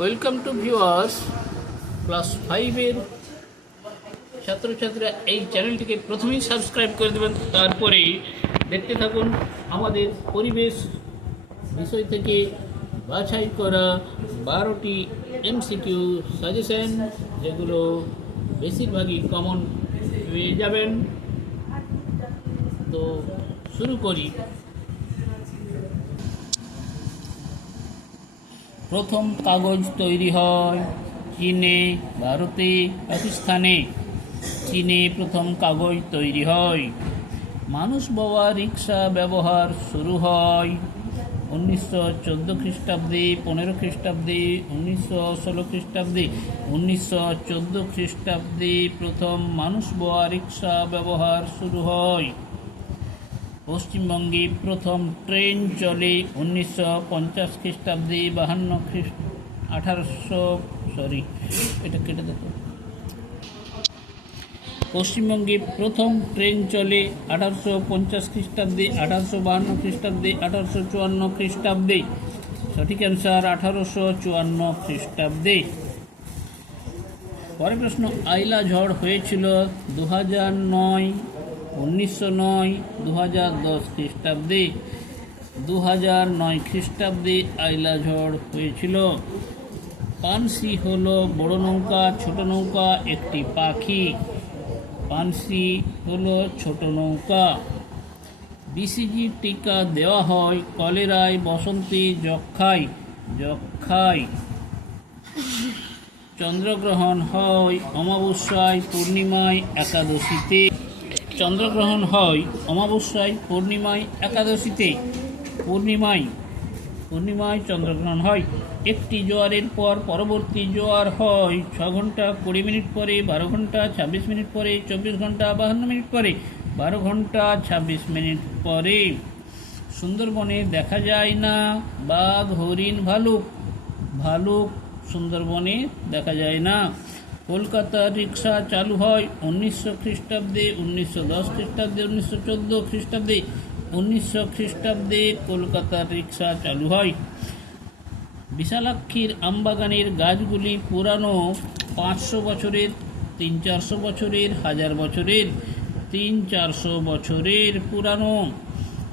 Welcome to viewers class ফাইভের ছাত্রছাত্রীরা এই চ্যানেলটিকে প্রথমেই সাবস্ক্রাইব করে দেবেন, তারপরে দেখতে থাকুন আমাদের পরিবেশ বিষয় থেকে বাছাই করা বারোটি এমসিকিউ সাজেশন যেগুলো বেশিরভাগই কমন পেয়ে যাবেন। তো শুরু করি। প্রথম কাগজ তৈরি হয় চীনে, ভারতে, পাকিস্তানে। চীনে প্রথম কাগজ তৈরি হয়। মানুষ বাবা রিক্সা ব্যবহার শুরু হয় উনিশশো চোদ্দ খ্রিস্টাব্দে, পনেরো খ্রিস্টাব্দে, উনিশশো ষোলো খ্রিস্টাব্দে। উনিশশো চোদ্দ খ্রিস্টাব্দে প্রথম মানুষ বোয়া রিক্সা ব্যবহার শুরু হয়। পশ্চিমবঙ্গে প্রথম ট্রেন চলে উনিশশো পঞ্চাশ খ্রিস্টাব্দে বাহান্ন খ্রিস্ট, আঠারোশো সরি এটা কেটে দেখো পশ্চিমবঙ্গে প্রথম ট্রেন চলে আঠারোশো পঞ্চাশ খ্রিস্টাব্দে, আঠারোশো বাহান্ন খ্রিস্টাব্দে, আঠারোশো চুয়ান্ন খ্রিস্টাব্দে। সঠিক অ্যান্সার আঠারোশো চুয়ান্ন খ্রিস্টাব্দে। পরের প্রশ্ন, আইলা ঝড় হয়েছিল দু হাজার নয় উনিশশো নয় দু হাজার দশ খ্রিস্টাব্দে দু হাজার নয় খ্রিস্টাব্দে আইলা ঝড় হয়েছিল। পানসি হলো বড় নৌকা, ছোট নৌকা, একটি পাখি। পানসি হলো ছোট নৌকা। বিসিজি টিকা দেওয়া হয় কলেরায় বসন্তে যক্ষায় যক্ষায় চন্দ্রগ্রহণ হয় অমাবস্যায়, পূর্ণিমায়, একাদশীতে। চন্দ্রগ্রহণ হয় অমাবস্যায়, পূর্ণিমায়, একাদশীতে। পূর্ণিমায় পূর্ণিমায় চন্দ্রগ্রহণ হয়। একটি জোয়ারের পর পরবর্তী জোয়ার হয়। ছ ঘণ্টা কুড়ি মিনিট পরে, বারো ঘণ্টা ছাব্বিশ মিনিট পরে, চব্বিশ ঘণ্টা বাহান্ন মিনিট পরে, বারো ঘণ্টা ছাব্বিশ মিনিট পরে। সুন্দরবনে দেখা যায় না বাঘ, হরিণ, ভালুক। ভালুক সুন্দরবনে দেখা যায় না। কলকাতার রিক্সা চালু হয় উনিশশো খ্রিস্টাব্দে, উনিশশো দশ খ্রিস্টাব্দে, উনিশশো চোদ্দ খ্রিস্টাব্দে, উনিশশো খ্রিস্টাব্দে কলকাতার রিক্সা চালু হয়। বিশালাক্ষীর আমবাগানের গাছগুলি পুরানো পাঁচশো বছরের, তিন চারশো বছরের, হাজার বছরের, তিন চারশো বছরের পুরানো।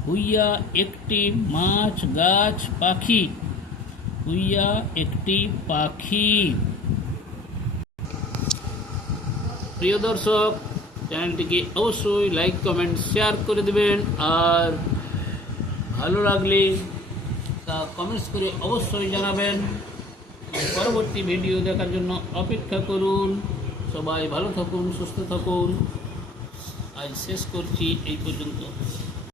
হুইয়া একটি মাছ গাছ পাখি। হুইয়া একটি পাখি। প্রিয় দর্শক, চ্যানেলটিকে অবশ্যই লাইক কমেন্ট শেয়ার করে দেবেন। আর ভালো লাগলে তা কমেন্টস করে অবশ্যই জানাবেন। পরবর্তী ভিডিও দেখার জন্য অপেক্ষা করুন। সবাই ভালো থাকুন, সুস্থ থাকুন। আজ শেষ করছি এই পর্যন্ত।